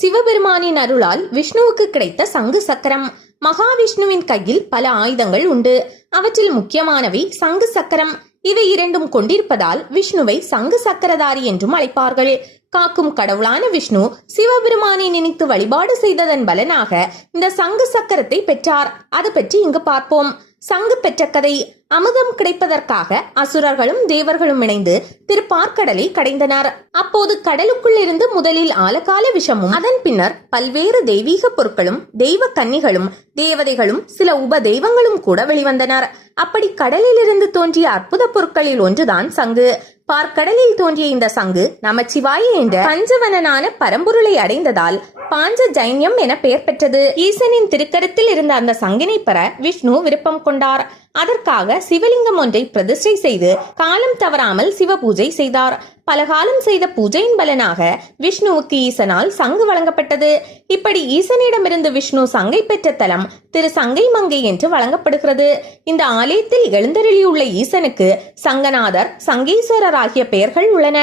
சிவபெருமானின் அருளால் விஷ்ணுவுக்கு கிடைத்த சங்கு சக்கரம். மகாவிஷ்ணுவின் கையில் பல ஆயுதங்கள் உண்டு. அவற்றில் முக்கியமானவை சங்கு சக்கரம். இவை இரண்டும் கொண்டிருப்பதால் விஷ்ணுவை சங்கு சக்கரதாரி என்றும் அழைப்பார்கள். காக்கும் கடவுளான விஷ்ணு சிவபெருமானை நினைத்து வழிபாடு செய்ததன் பலனாக இந்த சங்கு சக்கரத்தை பெற்றார். அது பற்றி இங்கு பார்ப்போம். சங்கு பெற்ற கதை. அமுதம் கிடைப்பதற்காக அசுரர்களும் தேவர்களும் இணைந்து திருப்பார்க்கடலை கடைந்தனர். அப்போது கடலுக்குள் இருந்து முதலில் ஆலகால விஷமும் அதன் பின்னர் பல்வேறு தெய்வீக பொருட்களும் தெய்வ கன்னிகளும் தேவதைகளும் சில உப தெய்வங்களும் கூட வெளிவந்தனர். அப்படி கடலில் இருந்து தோன்றிய அற்புத பொருட்களில் ஒன்றுதான் சங்கு. பார்க்கடலில் தோன்றிய இந்த சங்கு நமச்சிவாய என்ற பஞ்சவனனான பரம்பொருளை அடைந்ததால் பாஞ்ச ஜைன்யம் என பெயர் பெற்றது. ஈசனின் திருக்கரத்தில் இருந்த அந்த சங்கினை பெற விஷ்ணு விருப்பம் கொண்டார். அதற்காக சிவலிங்கம் ஒன்றை பிரதிஷ்டை செய்து காலம் தவறாமல் சிவ பூஜை செய்தார். பலகாலம் செய்த பூஜையின் பலனாக விஷ்ணுவுக்கு ஈசனால் சங்கு வழங்கப்பட்டது. இப்படி ஈசனிடமிருந்து விஷ்ணு சங்கை பெற்ற தலம் திரு சங்கை மங்கை என்று வழங்கப்படுகிறது. இந்த ஆலயத்தில் எழுந்தருளியுள்ள ஈசனுக்கு சங்கநாதர் சங்கீஸ்வரர் ஆகிய பெயர்கள் உள்ளன.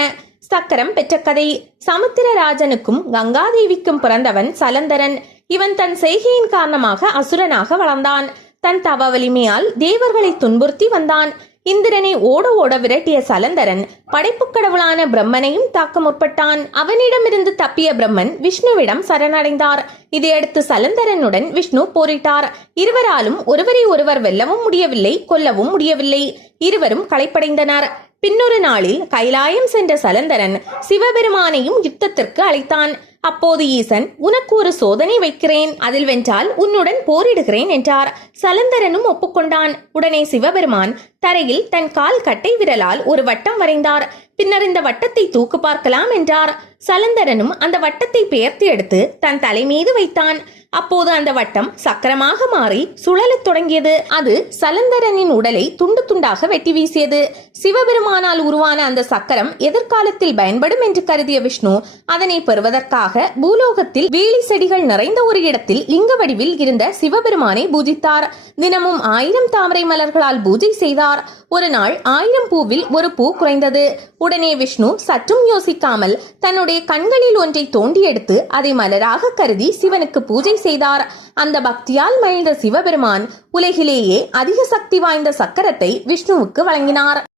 சக்கரம் பெற்ற கதை. சமுத்திரராஜனுக்கும் கங்காதேவிக்கும் பிறந்தவன் சலந்தரன். இவன் தன் செய்கையின் காரணமாக அசுரனாக வளர்ந்தான். தன் தவ வலிமையால் தேவர்களை துன்புறுத்தி வந்தான். இந்திரனை ஓட ஓட விரட்டிய சலந்தரன் படைப்பு கடவுளான பிரம்மனையும் தாக்க முற்பட்டான். அவனிடமிருந்து தப்பிய பிரம்மன் விஷ்ணுவிடம் சரணடைந்தார். இதையடுத்து சலந்தரனுடன் விஷ்ணு போரிட்டார். இருவராலும் ஒருவரை ஒருவர் வெல்லவும் முடியவில்லை கொல்லவும் முடியவில்லை. இருவரும் களைப்படைந்தனர். பின்னொரு நாளில் கைலாயம் சென்ற சலந்தரன் சிவபெருமானையும் யுத்தத்திற்கு அழைத்தான். அப்போது ஈசன் உனக்கு ஒரு சோதனை வைக்கிறேன். அதில் வென்றால் உன்னுடன் போரிடுகிறேன் என்றார். சலந்தரனும் ஒப்புக்கொண்டான். உடனே சிவபெருமான் தரையில் தன் கால் கட்டை விரலால் ஒரு வட்டம் வரைந்தார். பின்னர் இந்த வட்டத்தை தூக்கு பார்க்கலாம் என்றார். சலந்தரனும் அந்த வட்டத்தை பெயர்த்து எடுத்து தன் தலை மீது வைத்தான். அப்போது அந்த வட்டம் சக்கரமாக மாறி சுழலத் தொடங்கியது. அது சலந்தரனின் உடலை துண்டு துண்டாக வெட்டி வீசியது. சிவபெருமானால் உருவான அந்த சக்கரம் எதிர்காலத்தில் பயன்படும் என்று கருதிய விஷ்ணு அதனை பெறுவதற்காக பூலோகத்தில் வேலி செடிகள் நிறைந்த ஒரு இடத்தில் லிங்க வடிவில் இருந்த சிவபெருமானை பூஜித்தார். தினமும் ஆயிரம் தாமரை மலர்களால் பூஜை செய்தார். ஒரு நாள் ஆயிரம் பூவில் ஒரு பூ குறைந்தது. உடனே விஷ்ணு சற்றும் யோசிக்காமல் தன்னுடைய கண்களில் ஒன்றை தோண்டி எடுத்து அதை மலராக கருதி சிவனுக்கு பூஜை செய்தார். அந்த பக்தியால் மகிழ்ந்த சிவபெருமான் உலகிலேயே அதிக சக்தி வாய்ந்த சக்கரத்தை விஷ்ணுவுக்கு வழங்கினார்.